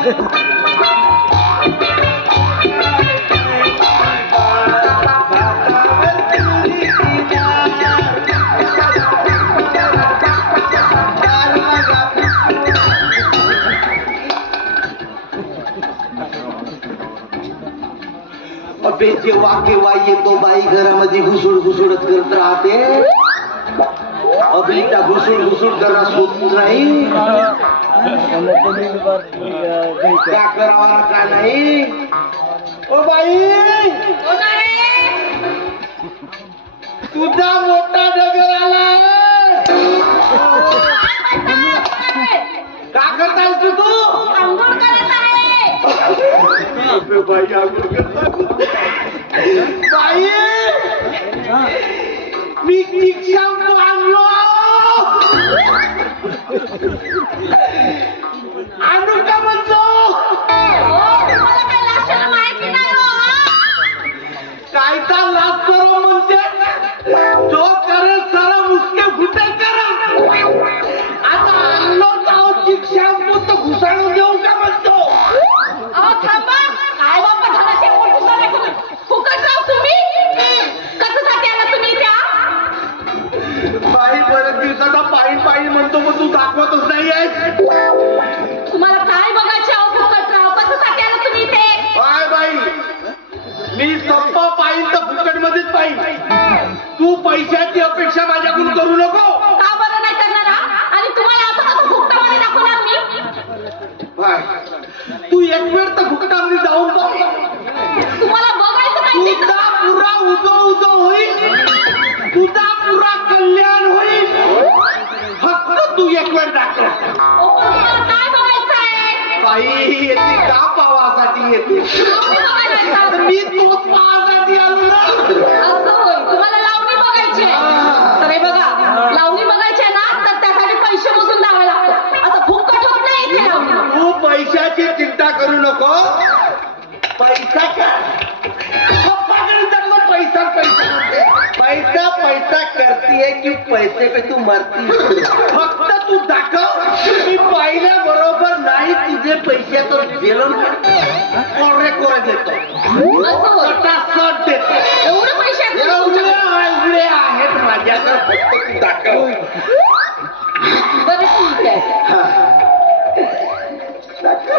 अबे जेव्हा केव्हा येतो बाई घरामध्ये घुसूड घुसूडच करत राहते. अबे त्या घुसूड घुसूड करा होत नाही. त्या करावा का नाही. ओ बाई तुझा मोठा डगर आला. का करतायस तू? अंघोळ करत आहे. बाई अंघोळ करतात. बाई मी शॅम्पू आणलो. आणू का म्हणतो? तुम्हाला काय लक्षण माहिती नाही हो? काय का लाज करो म्हणते. जो करेल सरळ उसके घुटे करा. आता आणलो जाऊ शॅम्पू तर घुसाळून देऊ का म्हणतो? अहो थांबा. काय बाप्पा धनाचे मोठे झाले तुम्ही. फुकट राव तुम्ही. कशासाठी आला तुम्ही त्या? बाई बरेच दिवसाचा पायी पायी म्हणतो पण तू दाखवतच नाहीयेस. तुम्हाला काय बघायचे अहो फुकट राव? कशासाठी आला तुम्ही इथे? काय बाई मी संपा पाहिन तर फुकट मध्येच पाहिन. तू पैशाची अपेक्षा माझ्याकडून करू नको. का बरं नाही करणार हा? आणि तुम्हाला असं कसं फुकटामध्ये दाखवणार मी? बाय तू एक वेळ तर फुकटामध्ये जाऊन बघ. तुम्हाला बघायचं काय ते? तुझा पुरा उदो उदो होईल. तुझा पुरा कल्याण होईल. फक्त तू एक वेळ दाखव. तुम्हाला काय बघायचंय? बाई येते का पावासाठी येते. तर मी तोच पावासाठी आलो ना. असं होय. तुम्हाला लावणी बघायची आहे. तर हे बघा लावणी बघायची आहे ना तर त्यासाठी पैसे मोजून द्यावे लागतात. असं फुकट होत नाही इथे लावणी. तू पैशाची चिंता करू नको. पैसा का पैसा पैसा पैसा पैसा करतीये की पैसे पे तू मरती. फक्त तू दाखव. मी पाहिल्या बरोबर नाही तुझे पैशाचं जेलून कोरे कोरे देतो. सटासट देतो. एवढे पैसे आहेत एवढे आहेत माझ्याकडे. फक्त तू दाखव. बरं ठीक आहे. दाखव.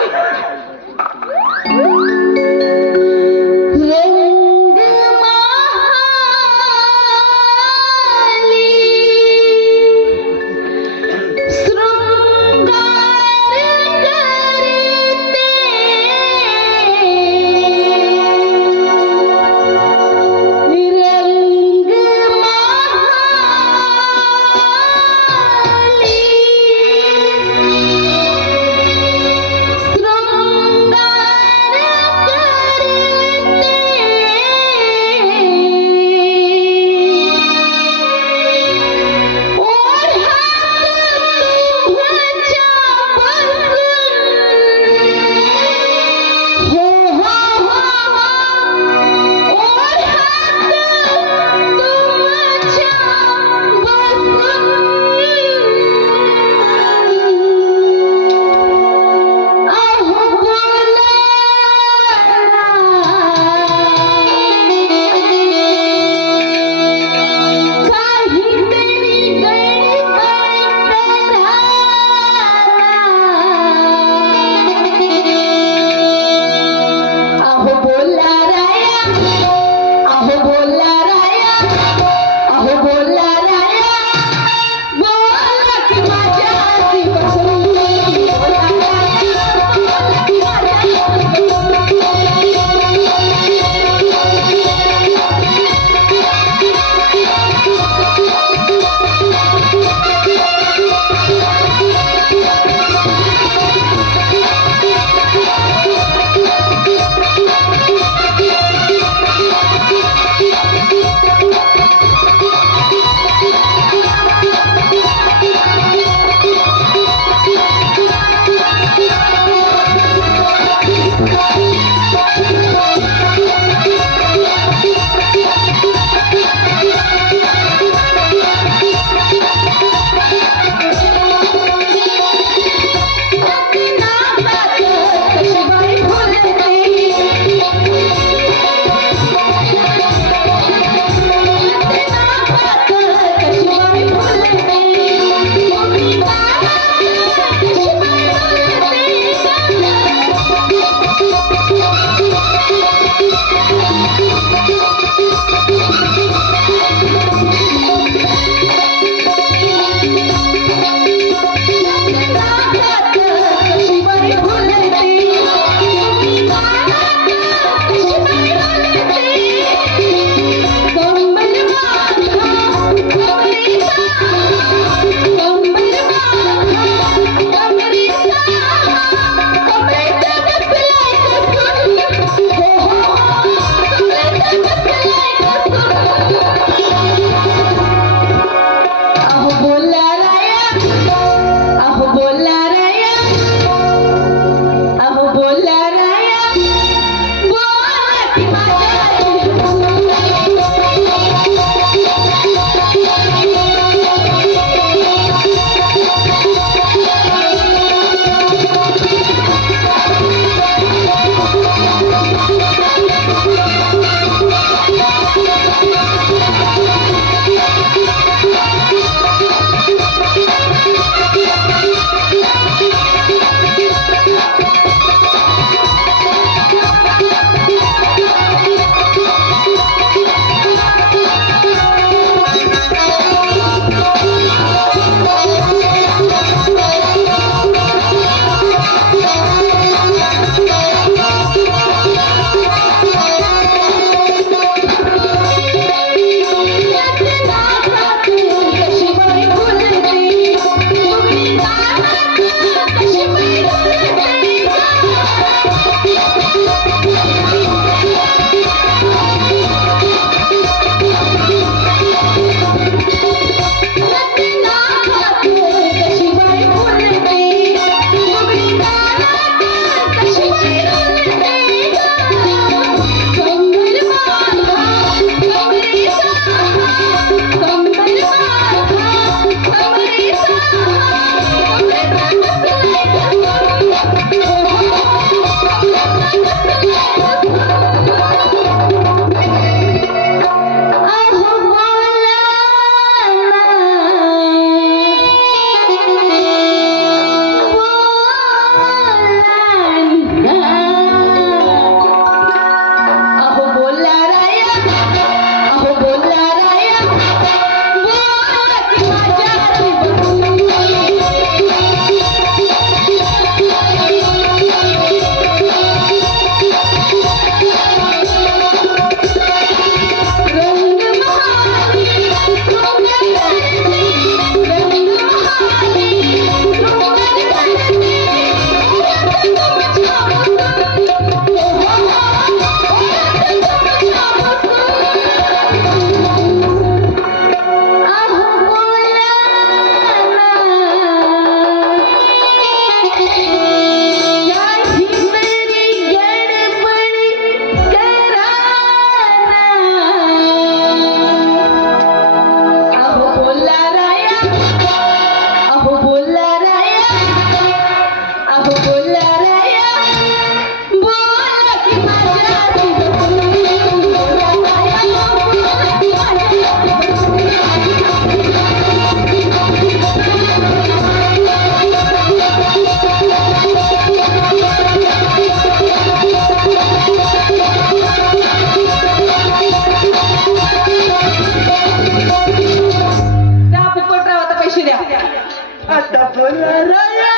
बोलाराया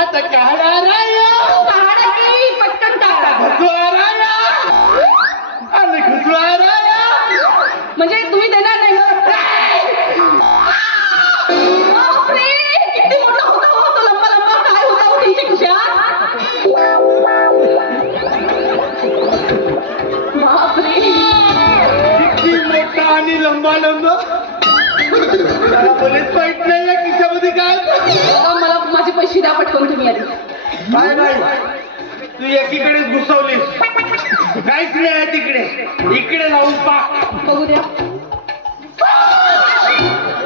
आता काढाराया काढा की पटकन काढा. घुसवाराया आणि घुसवाराया म्हणजे तुम्ही देणार नाही ना? बापरे, किती मोठा होता हो तो लंबा लंबा. काय होता हो तुमच्या खिशात? बापरे, किती मोठा आणि लंबा लंबा. मला बोलेच माहित नाही या खिशामध्ये काय. बघा, मला माझे पैसे द्या पटकन तुम्ही आधी. काय बाई तू एकीकडे घुसवलीस काहीच नाही आहे तिकडे. इकडे लावून पाक. बघू द्या.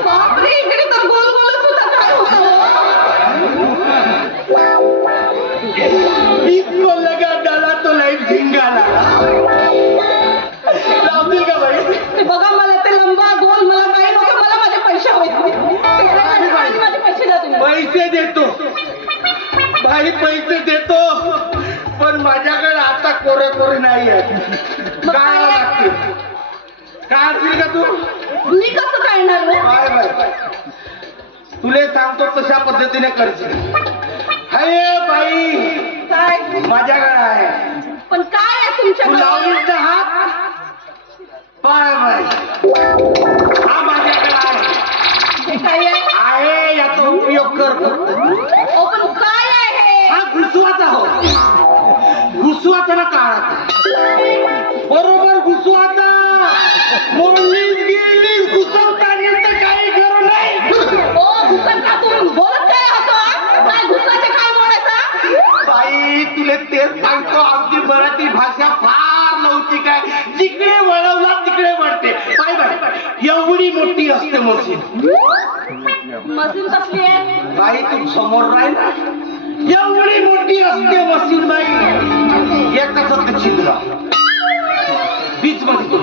बापरे, इकडे तर गोल गोलच होता. काय होता? इसको लगा डाला तो लाईफ झिंगाला. लावतील का बाई. ते बघा, मला ते लंबा गोल मला काही नको. मला माझे पैसे हवे. माझे पैसे द्या तुम्ही. पैसे देतो बाई पैसे देतो पण माझ्याकडे आता कोरे कोरे नाही आहेत. काय लागतील काढशील का तू. मी कसं काढणार हो? काय बाई तुले सांगतो तशा पद्धतीने करशील. हाय बाई काय माझ्याकडे आहे. पण काय आहे तू तुमच्याकडे? लावलीस ना हात पाय बाई हा माझ्याकडे आहे. हे काय आहे? याचा उपयोग कर फक्त. ओ, पण काय आहे हे? हा घुसवाचा हो. घुसवाचा ना काढाचा बरोबर घुसवाचा. मोडलीच गेलीस घुसवताना तर काही करू नाही. ओ, घुसतातून बोलत काय राहतो? काय घुसाचे काय मोडायचा? बाई तुला तेच सांगतो आमची मराठी भाषा फार लवचिक आहे. जिकडे वळवला तिकडे वळते. बाई बाई एवढी मोठी असते मशीन. मशीन कसली आहे? बाई तू समोर राहिला एवढी मोठी असते मशीन बाई. एकच असते छिद्र बीच मध्ये.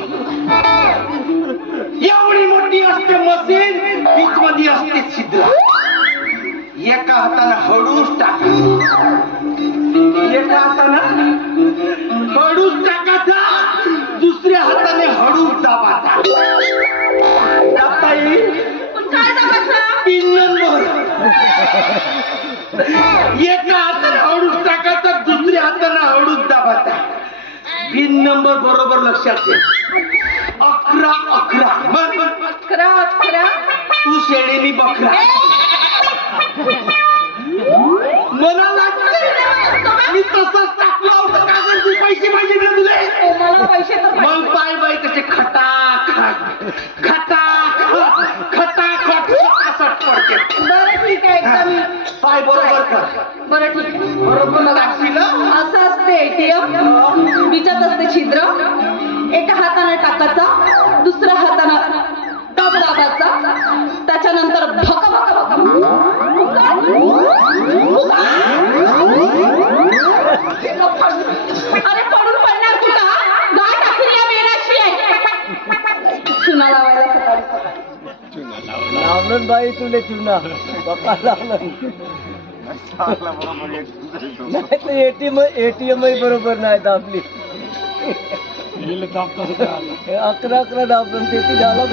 एवढी मोठी असते मशीन बीच मध्ये असते छिद्र. एका हाताने हळूच टाका. एका हाताने हळूच टाकायचा दुसऱ्या हाताने हळूच दाबाचा. दाबता येईल. पण काय दाबायचं? 3 नंबर. एका हाताने हळूच टाकायचा दुसऱ्या हाताने हळूच दाबाचा. 3 नंबर बरोबर लक्षात ठेव. 11 11 बघ. 11 11. तू शेळीनी बकरा. मला लागतं मी तसंच टाकलं होतं कागदचे पैसे पाहिजे ना तुले. ओ, मला पैसे तर पाहिजे. मग पाय बाई तसे खटाखट खटाखट खटाखट सटासट पडते. बरं ठीक आहे, एकदा मी पाय बरोबर कर. बरं ठीक आहे. बरोबर टाकशील ना? असं असते एटीएम. बिचात असते छिद्र. एका हाताने टाकायचा दुसऱ्या हाताने टप दाबायचा. त्याच्यानंतर भका भका भका अरे पडून पडणार कुठं? गाय टाकली या मेणाशी आहे. चुना लावायला सकाळी सकाळी. लावलं बाई तुले चुना बाप्पा लावलं. नाही तर एटीएम बरोबर नाही दाबली. 11 दाबलं ते ती झाला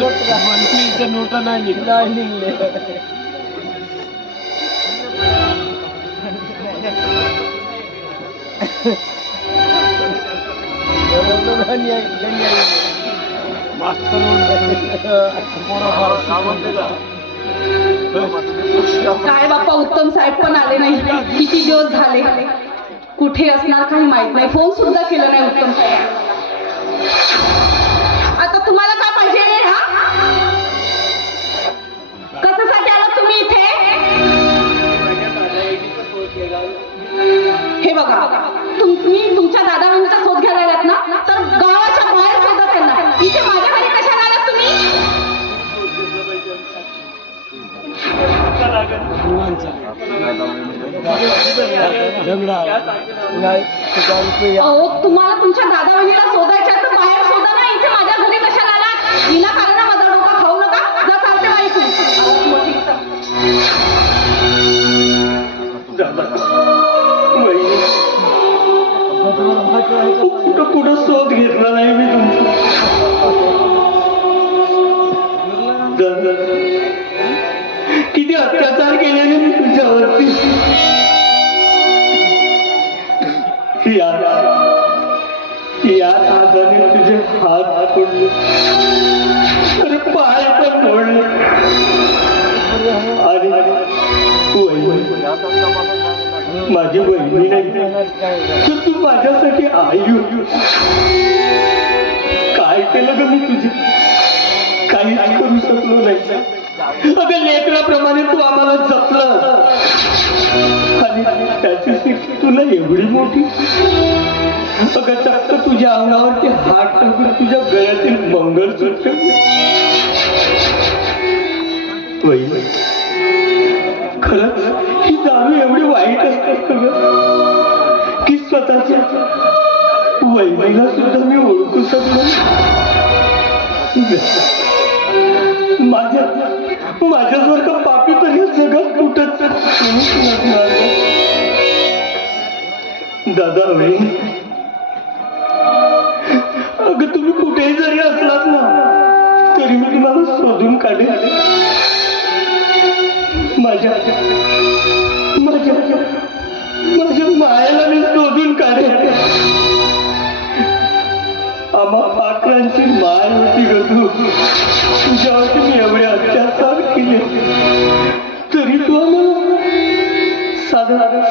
नोटा नाही निघले. बरोबर काय बाप्पा उत्तम साहेब पण आले नाही. किती दिवस झाले. कुठे असणार काही माहित नाही. फोन सुद्धा केला नाही उत्तम साहेब. आता तुम्हाला काय पाहिजे? हा कशासाठी आलात तुम्ही इथे? हे बघा, तुम्ही तुमच्या दादा बहिणीचा शोध घ्यायला आलात ना, तर गावाच्या बाहेर शोधा त्यांना. इथे माझ्या घरी कशाला आलात तुम्ही? अहो, तुम्हाला तुमच्या दादा बहिणीला शोधायच्या तर बाहेर शोधा ना. इथे माझ्या घरी कशाला आलात? विनाकारण माझा डोका खाऊ नका. जा चालते बाई कुठं कुठं शोध घेतला नाही मी तुमचा. किती अत्याचार केले रे मी तुझ्यावरती. या हाताने तुझे हात फोडले, अरे पाय पण फोडले. आणि माझी बहिणी नाही तर तू माझ्यासाठी आई होती. काय केलं ग मी तुझे? काहीच करू शकलो नाही. अगं लेकराप्रमाणे तू आम्हाला जपलं आणि त्याची शिक्षा तुला एवढी मोठी. अगं चक्क तुझ्या अंगावरती हात टाकून तुझ्या गळ्यातील मंगळसूत्र. खरंच ही दारू एवढी वाईट असतात की स्वतःच्या वहिनीला सुद्धा मी ओळखू शकलो. माझ्यासारखं पापी तर हे जगात कुठंच नसणार. दादा अगं तुम्ही कुठेही जरी असलात ना तरी मी तुम्हाला शोधून काढेन. माझ्या मायाला मी शोधून काढेन. आम्हा पाखरांची माय होती ग तू. तुझ्यावरती मी एवढे अत्याचार केले तरी तू आम्हाला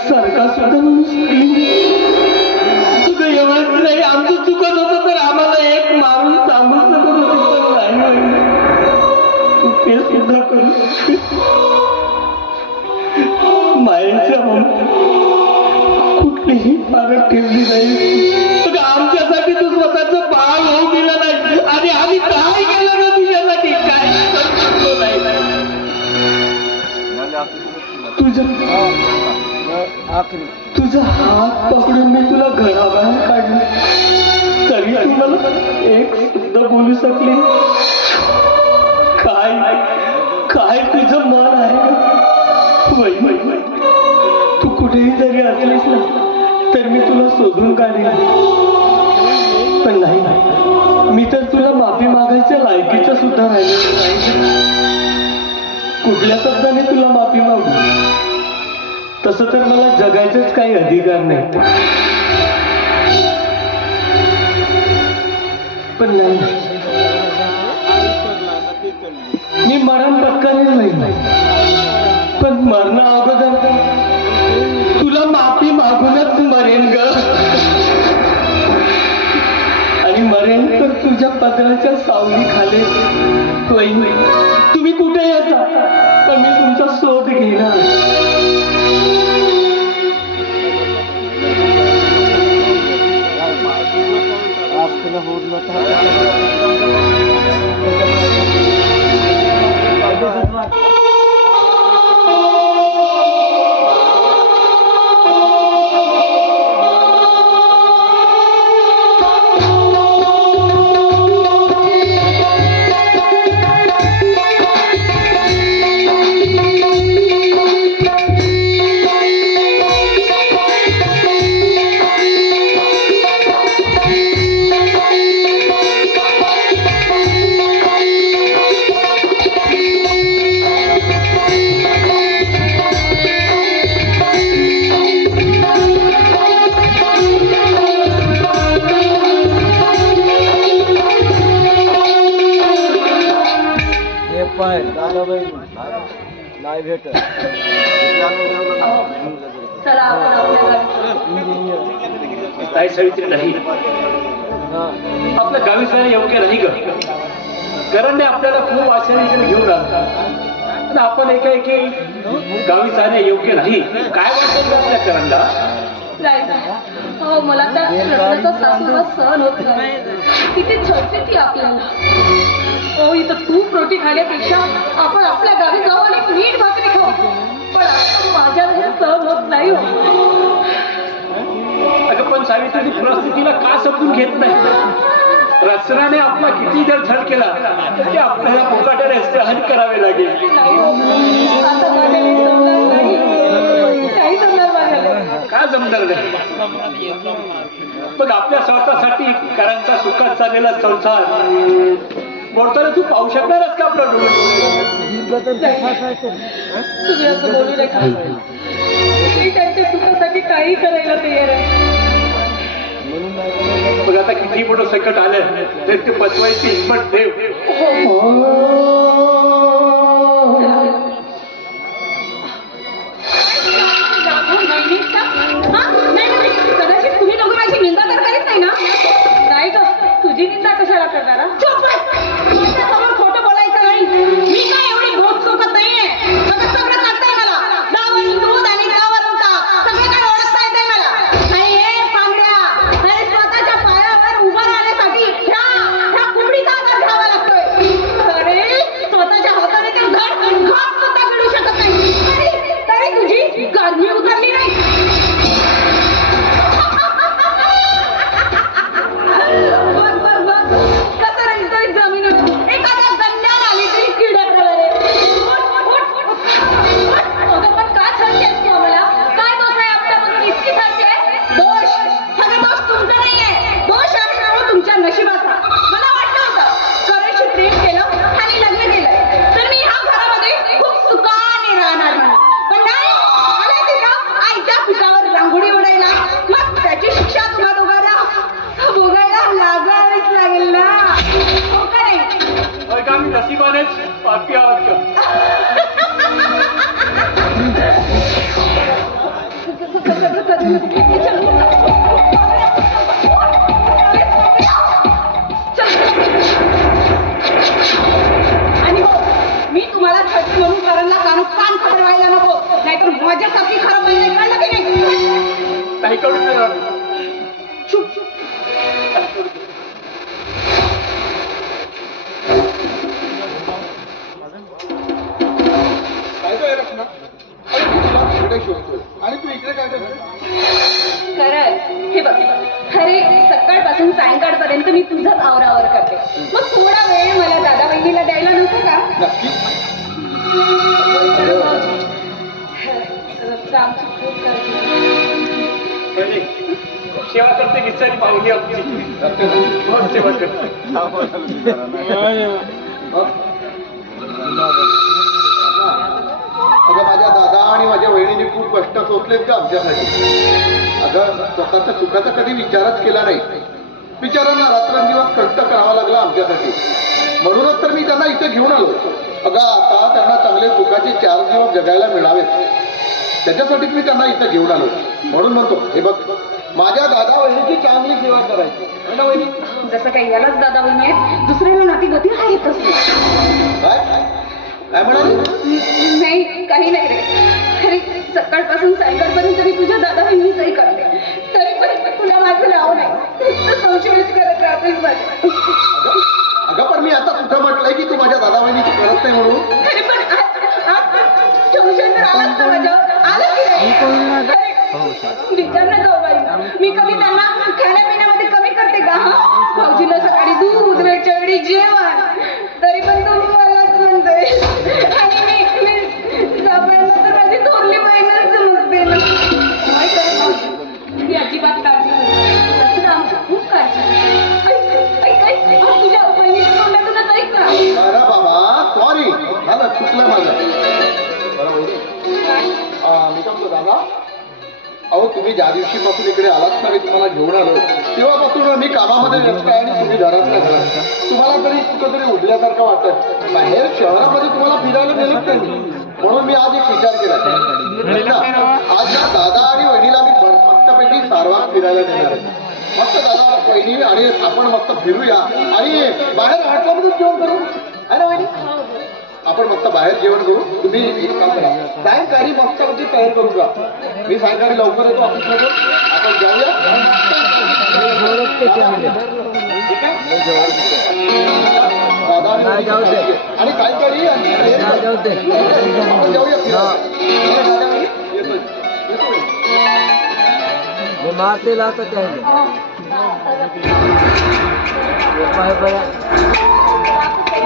सारखा सुद्धा म्हणू शकली. तुझं एवढंच नाही, आमचं चुकत होतं तर आम्हाला एक मारून सांगू शकत होती, पण नाही तू ते सुद्धा करू शकते. मायेच्या कुठलीही फारक ठेवली नाही. आमच्यासाठी तू स्वतःचं बाळ होऊ दिलं नाही आणि आम्ही काय केलं ना तुझ्यासाठी? काय तुझा हात पकडून मी तुला घराबाहेर काढलं तरी तू मला एक सुद्धा बोलू शकली. काय तुझं मन आहे? तू कुठेही जरी असलीस ना तर मी तुला शोधून काढेन. पण नाही, मी तर तुला माफी मागायच्या लायकीचं सुद्धा राहिलेलं नाही. कुठल्या शब्दाने तुला माफी मागू? तसं तर मला जगायचंच काही अधिकार नाही. पण नाही, मी मरण पत्करेन नाही, पण मरणा अगोदर तुला माफी मागूनच मरेन ग. आणि मरेन तर तुझ्या पदराच्या सावली खाली. तुम्ही कुठे येता पण मी तुमचा शोध घेणार. नाही भेटत. चला आपण आपल्या गावी. काय सावित्री नाही, आपल्या गावी जाणे योग्य नाही ग. करंडे आपल्याला खूप आशाने इकडे घेऊन आला पण आपण एकाएकी गावी जाणे योग्य नाही. काय वाटत आपल्या करंडा? हो, मला त्या रत्नाचा सासूला सहन होत नाही. किती छळते ती आपल्याला. हो, इथं तूप रोटी खाण्यापेक्षा आपण आपल्या गावी जाऊ आणि मीठ भाकरी खाऊ. पण माझ्या घरी सहन होत नाही हो. अगं पण सावित्री परिस्थितीला का समजून घेत नाही? रचनाने आपला किती जर छळ केला तरी आपल्याला मुकाट्याने सहन करावे लागेल. आता माझ्याकडे जमणार नाही, काही जमणार माझ्याकडे. का जमणार नाही? पण आपल्या स्वतःसाठी घरांचा सुखात चाललेला संसार बोलताना तू पाहू शकणारच का आपलं डोळे? तुम्ही असं बोलू नका. मी त्यांच्या सुखासाठी काही करायला तयार आहे. बघ आता किती मोठं संकट आलं तर ते पचवायची हिंमत ठेव. कदाचित तुम्ही दोघं माझी निंदा तर करीत नाही ना? नाही ग, तुझी निंदा कशाला करणार? तुमच्यासमोर खोटं बोलायचं नाही. मी काय एवढी भोग चुकत नाहीये. आता सगळं कळतंय मला. डावरून दूध आणि गावावरून ताक सगळीकडे ओळखता येतंय मला. आणि हे पांगड्या, अरे स्वतःच्या पायावर उभं राहण्यासाठी ह्या कुबडीचा आधार घ्यावा लागतोय. अरे स्वतःच्या हाताने ते धड घात सुद्धा मिळू शकत नाही. तरी तुझी गरमी उतरली नाही. कसं राहील जमीन एखाद्या गंड्याला आली तरी किड्याप्रमाणे. अगं पण का छळतेस तू आम्हाला? काय दोष आहे आमच्याकडून इतकी छळते? दोष सगळं दोष तुमचा नाहीये. दोष आहे सर्व तुमच्या नशिबाचा. मला वाटलं होतं करेशी प्रेम केलं आणि लग्न केलं तर मी ह्या घरामध्ये खूप सुखाने राहणार म्हणून. पण नाही, आले तिथं आईच्या पिठावर रांगोळी उडायला. मग त्याची शिक्षा तुम्हा दोघांना भोगायला लागावीच लागेल ना, हो का नाही? होय का आम्ही नशिबानेच पापी आहोत का? आणि हो, मी तुम्हाला छत्री म्हणून घरांना कान खबरवायला नको, नाहीतर माझ्यासारखी खरं बोलणे कळलं की नाही? काही कळून नाही राहिलं. चुप चुप. आणि तू इकडे काय करतो? खरंय, हे बघ, खरे सकाळपासून सायंकाळपर्यंत मी तुझंच आवरावर करते. मग थोडा वेळ मला दादा बहिणीला द्यायला नको का? नक्की. आमची खूप काळजी. पहिले सेवा करते बिचारी पाहुली आमची. बहुत सेवा करते. अगं माझ्या दादा आणि माझ्या वहिनीने खूप कष्ट सोसलेत का आमच्यासाठी. अगं स्वतःच्या सुखाचा कधी विचारच केला नाही. बिचारांना रात्रंदिवस कष्ट करावा लागला आमच्यासाठी. म्हणूनच तर मी त्यांना इथे घेऊन आलो. अगं आता त्यांना चांगले सुखाचे 4 दिवस जगायला मिळावेत, त्याच्यासाठीच मी त्यांना इथं घेऊन आलो. म्हणून म्हणतो, हे बघ, माझ्या दादा वहिनीची चांगली सेवा करायची. है ना वहिनी? जसं काही यालाच दादा बहिणी आहेत, दुसऱ्याला नाती गती आहेतच नाही. काय काय म्हणाली? नाही, काही नाही रे. अरे सकाळपासून सायंकाळपर्यंत मी तुझ्या दादा बहिणीचंही करते, तरी पण तुला माझं नाव नाही. संशयच करत राहतेस माझ्या. अगं पण मी आता तुझं म्हटलंय की तू माझ्या दादा बहिणीची करत नाही म्हणून. अरे पण संशय तर आलाच ना माझ्यावर. आलं की नाही? विचार ना जाऊ बाई, मी कधी त्यांना खाण्यापिण्यामध्ये कमी करते का? भाऊजीला सकाळी दूध, वेळच्या वेळी जेवण, तरी पण तू मलाच म्हणते. आणि मी सगळ्यांना तर माझी थोरली बहीणच समजते ना. काय करेल भाऊजी, मी अजिबात काळजी करते. तसं आमची खूप काळजी. ऐक, तुझ्या बहिणीच्या तोंडातूनच ऐक ना. अरे बाबा सॉरी, झालं चुकलं माझं. बरं वहिनी, मी काय म्हणतो दादा, अहो तुम्ही ज्या दिवशीपासून इकडे आलात ना, मी तुम्हाला घेऊन आलो तेव्हापासून मी कामामध्ये व्यस्त आहे आणि तुम्ही घरात नाही घरात. तुम्हाला तरी कुठं तरी उडल्यासारखं वाटत. बाहेर शहरामध्ये तुम्हाला फिरायला गेलंच नाही. म्हणून मी आज एक विचार केला, आज या दादा आणि वहिनीला मी मस्तपैकी सारवात फिरायला नेणार आहे. मस्त दादा वहिनी आणि आपण मस्त फिरूया आणि बाहेर हॉटेलमध्ये जेवण करू. आहे ना वहिनी? आपण मस्त बाहेर जेवण करू. तुम्ही एक काम करा, सायंकाळी मस्तपैकी तयार करू का? मी सायंकाळी लवकर येतो ऑफिसमध्ये, आपण जाऊया. ठीक आहे? दादा आणि सायंकाळी आपण जाऊया फिरायला. येतो. मारते लावतो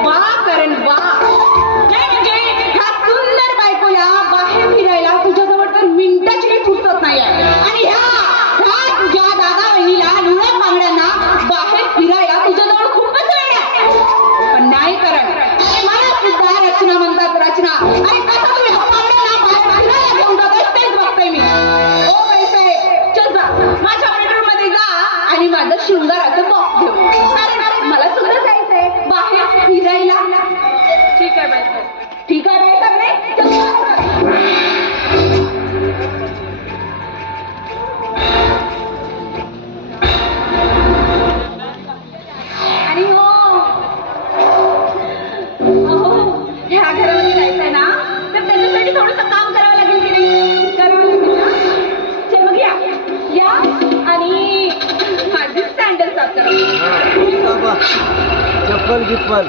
वा करण वा. नाही म्हणजे ह्या सुंदर बायकोला बाहेर फिरायला तुझ्याजवळ तर मिनिटाची फुरसत नाही आहे. आणि ह्या तुझ्या दादा बहिणीला लुळ्या पांगड्यांना बाहेर फिरायला तुझ्याजवळ खूपच वेळ आहे. पण नाही माझं शृंगाराचं बॉक्स घेऊन. अरे मला सुद्धा जायचंय बाहेर फिरायला. ठीक आहे बाई, ठीक आहे बाई सगळे. आणि हो ह्या घरामध्ये जायचंय ना तर त्याच्यासाठी थोडंसं काम करावं लागेल की नाही? करावं लागेल ना. चल मग या आणि माझी सँडल साफ करा. चप्पल गिप्पल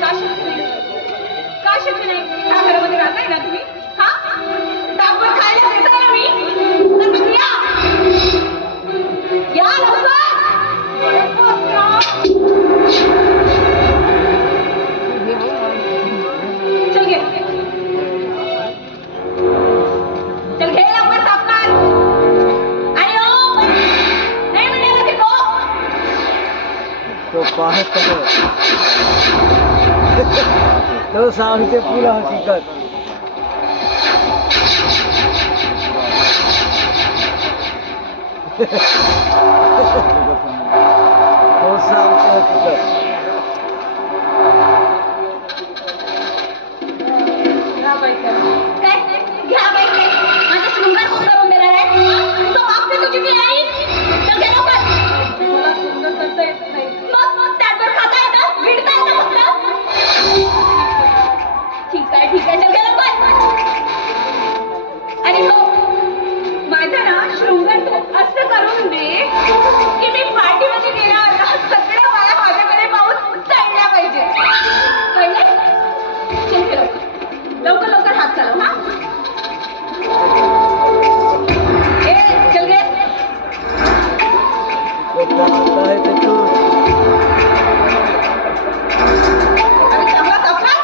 का शक्य नाही? ह्या घरामध्ये राहताय ना तुम्ही? हा तापवर खायला देता ना मी? तर मग या लवकर. चल घे लवकर तापमान. आणि नाही म्हणाला की तो पाहत तो सांगते पुरा हकीकत. तो सांगते हकीकत. घ्या बाई माझा शृंगार कोण करून देणार आहे? तो मागते तुझी ती आई. चल घे लवकर. मला शृंगार करता येत नाही. मग त्यावर खाता येतं, विडता येतं फक्त. ठीक आहे चल घे लवकर. आणि हो माझा ना शृंगार तू असं करून दे की मी पार्टीमध्ये गेल्यावर ना सगळ्या बाया माझ्याकडे पाहून चढल्या पाहिजे. कळलं? चल घे लवकर हात चालव. हा चल घे. आहे ते तू अरे चांगला तापला.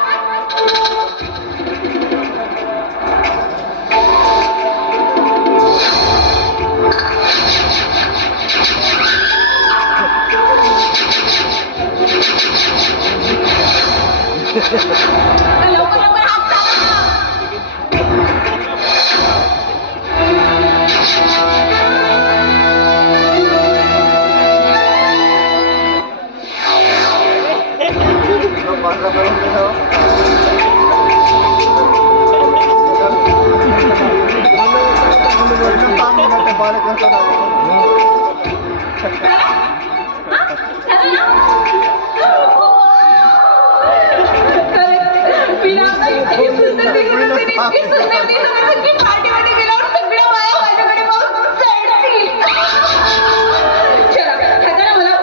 लवकर हात चालव.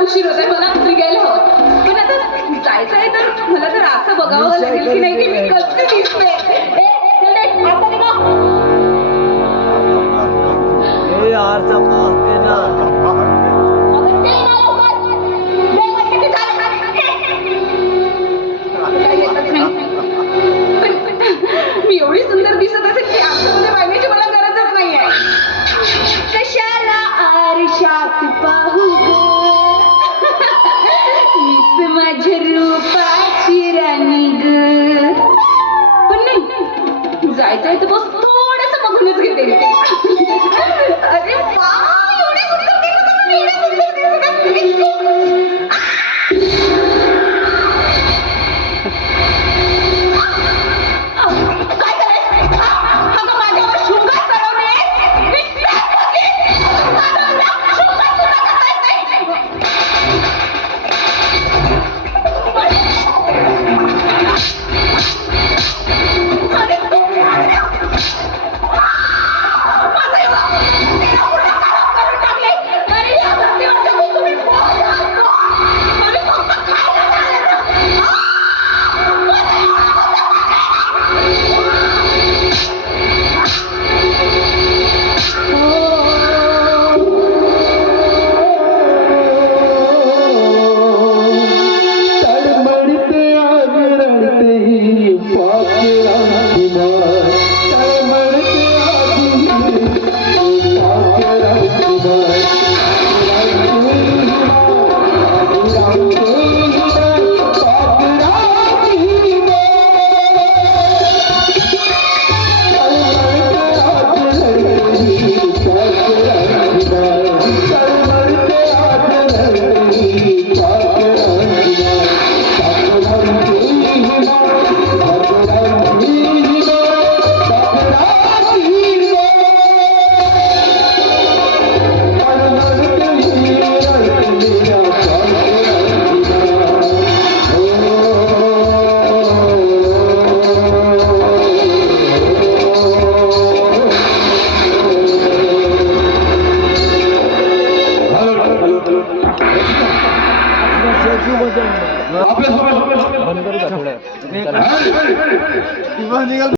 उशीर होतोय मला निघायला हवं. पण आता जायचं आहे तर मला तर असं बघावं लागेल की नाही की मी कसं दिसते. आरसा पाहते ना. मी एवढी सुंदर दिसत असेल की आरशामध्ये बघण्याची मला गरजच नाहीये. कशाला आरशात पाहू मीच माझ्या रूपाची राणी ग. पण नाही जायचंय तर बस थोडस बघूनच घेते. अरे वा एवढे सुंदर दिसत. काय करायचं? अगं माझ्यावर शृंगार चढवणे. निघाल